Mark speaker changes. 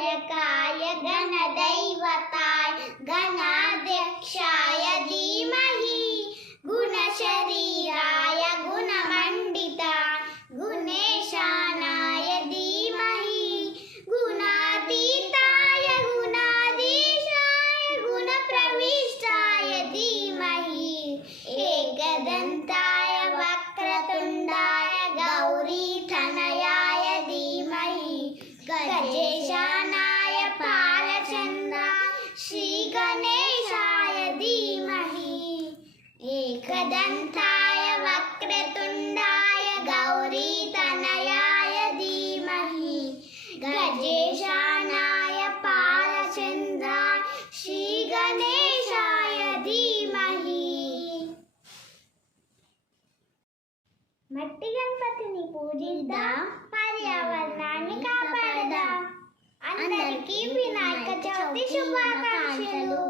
Speaker 1: गणनायकाय गणदैवताय, गणाध्यक्षाय धीमहि, गुणशरीराय गुणमण्डिता गुणेशानाय धीमहि, गुणातीताय, गुणाधीशाय, गुणप्रविष्टाय धीमहि, एकदन्ताय, वक्रतुण्डाय गौरीतनयाय धीमहि गजेशानाय एकदन्ताय वक्रतुण्डाय गौरीतनयाय धीमहि गजेशानाय पालचन्द्राय श्रीगणेशाय धीमहि మట్టి గణపతిని పూజిద్దాం పర్యావరణాన్ని కాపాడదాం అందరికీ వినాయక చవితి శుభాకాంక్షలు